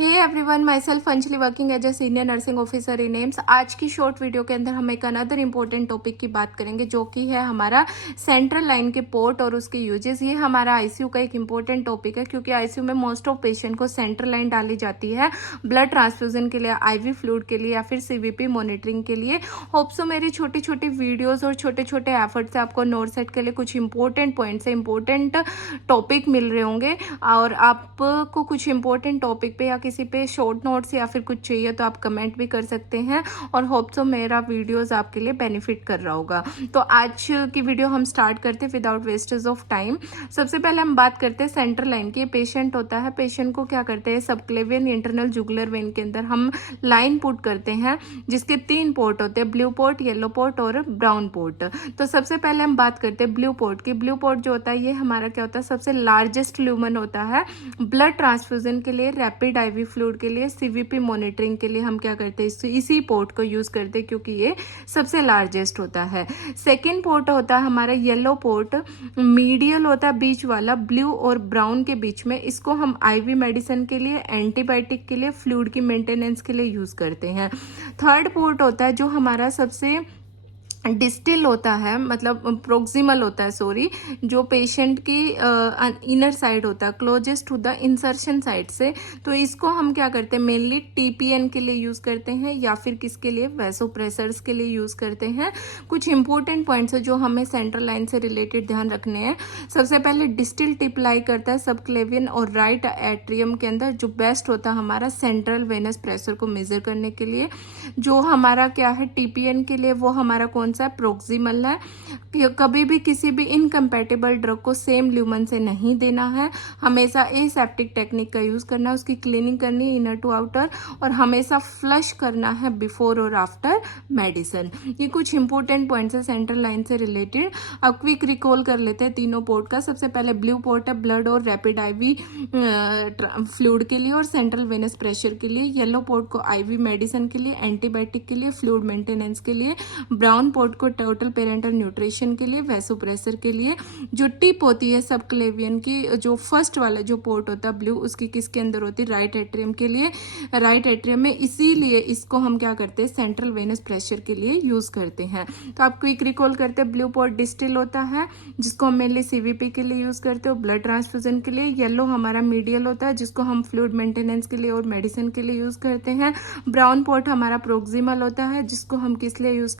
Hey everyone, myself Anjali, working as a senior nursing officer in AIIMS. आज की short video के अंदर हम एक अनदर इंपॉर्टेंट टॉपिक की बात करेंगे, जो कि है हमारा सेंट्रल लाइन के पोर्ट और उसके यूजेस। ये हमारा आईसीयू का एक इंपॉर्टेंट टॉपिक है, क्योंकि आईसीयू में मोस्ट ऑफ पेशेंट को सेंट्रल लाइन डाली जाती है ब्लड ट्रांसफ्यूजन के लिए, आईवी फ्लूइड के लिए या फिर सीवीपी मॉनिटरिंग के लिए। होप सो मेरी छोटी छोटी वीडियोज और छोटे छोटे एफर्ट से आपको नोट सेट के लिए कुछ इंपॉर्टेंट पॉइंट से इंपॉर्टेंट टॉपिक मिल रहे होंगे, और आपको कुछ इंपॉर्टेंट टॉपिक पे या किसी पे शॉर्ट नोट्स या फिर कुछ चाहिए तो आप कमेंट भी कर सकते हैं। और होप सो मेरा वीडियोस आपके लिए बेनिफिट कर रहा होगा। तो आज की वीडियो हम स्टार्ट करते हैं विदाउट वेस्टेज ऑफ टाइम। सबसे पहले हम बात करते हैं सेंट्रल लाइन की। पेशेंट होता है, पेशेंट को क्या करते हैं, सबक्लेवियन इंटरनल जुगुलर वेन के अंदर हम लाइन पुट करते हैं, जिसके 3 पोर्ट होते हैं, ब्लू पोर्ट, येलो पोर्ट और ब्राउन पोर्ट। तो सबसे पहले हम बात करते हैं ब्लू पोर्ट की। ब्लू पोर्ट जो होता है, ये हमारा क्या होता है, सबसे लार्जेस्ट ल्यूमन होता है ब्लड ट्रांसफ्यूजन के लिए, रैपिड आईवी फ्लूइड के लिए, सीवीपी मॉनिटरिंग के लिए हम क्या करते हैं, इसी पोर्ट को यूज करते हैं, क्योंकि ये सबसे लार्जेस्ट होता है। सेकेंड पोर्ट होता है हमारा येलो पोर्ट, मीडियल होता है, बीच वाला, ब्लू और ब्राउन के बीच में। इसको हम आईवी मेडिसिन के लिए, एंटीबायोटिक के लिए, फ्लूइड की मेंटेनेंस के लिए यूज करते हैं। थर्ड पोर्ट होता है जो हमारा सबसे डिस्टिल होता है, मतलब प्रोक्सिमल होता है, सॉरी, जो पेशेंट की इनर साइड होता है, closest to the insertion side से। तो इसको हम क्या करते हैं, मेनली टीपीएन के लिए यूज करते हैं, या फिर किसके लिए, वैसोप्रेसर्स के लिए यूज करते हैं। कुछ इंपॉर्टेंट पॉइंट्स है जो हमें सेंट्रल लाइन से रिलेटेड ध्यान रखने हैं। सबसे पहले डिस्टिल टिप लाई करता है सबक्लेवियन और राइट एट्रियम के अंदर, जो बेस्ट होता है हमारा सेंट्रल वेनस प्रेशर को मेजर करने के लिए। जो हमारा क्या है टीपीएन के लिए, वो हमारा कौन सा प्रोक्सिमल है। कभी भी किसी भी इनकम्पैटिबल ड्रग को सेम ल्यूमन से नहीं देना है, हमेशा एसेप्टिक टेक्निक का यूज करना है, उसकी क्लीनिंग करनी है इनर टू आउटर, और हमेशा फ्लश करना है बिफोर और आफ्टर मेडिसिन। ये कुछ इंपॉर्टेंट पॉइंट्स है सेंट्रल लाइन से रिलेटेड। अब क्विक रिकॉल कर लेते हैं तीनों पोर्ट का। सबसे पहले ब्लू पोर्ट है ब्लड और रैपिड आईवी फ्लूइड के लिए और सेंट्रल वेनस प्रेशर के लिए। येलो पोर्ट को आईवी मेडिसिन के लिए, एंटीबायोटिक के लिए, फ्लूइड मेंटेनेंस के लिए। ब्राउन पोर्ट को टोटल पेरेंटल न्यूट्रिशन के लिए, वैसोप्रेसर के लिए। जो टिप होती है सबक्लेवियन की, जो फर्स्ट वाला जो पोर्ट होता है ब्लू, उसकी किसके अंदर होती है, राइट एट्रियम के लिए, राइट एट्रियम में। इसीलिए इसको हम क्या करते हैं, सेंट्रल वेनस प्रेशर के लिए यूज करते हैं। तो आप क्विक रिकॉल करते हैं, ब्लू पोर्ट डिस्टिल होता है, जिसको हम मेनली सीवीपी के लिए यूज करते हो, ब्लड ट्रांसफ्यूजन के लिए। येलो हमारा मीडियल होता है, जिसको हम फ्लूइड मेंटेनेंस के लिए और मेडिसिन के लिए यूज करते हैं। ब्राउन पोर्ट हमारा प्रोक्सिमल होता है, जिसको हम किस लिए यूज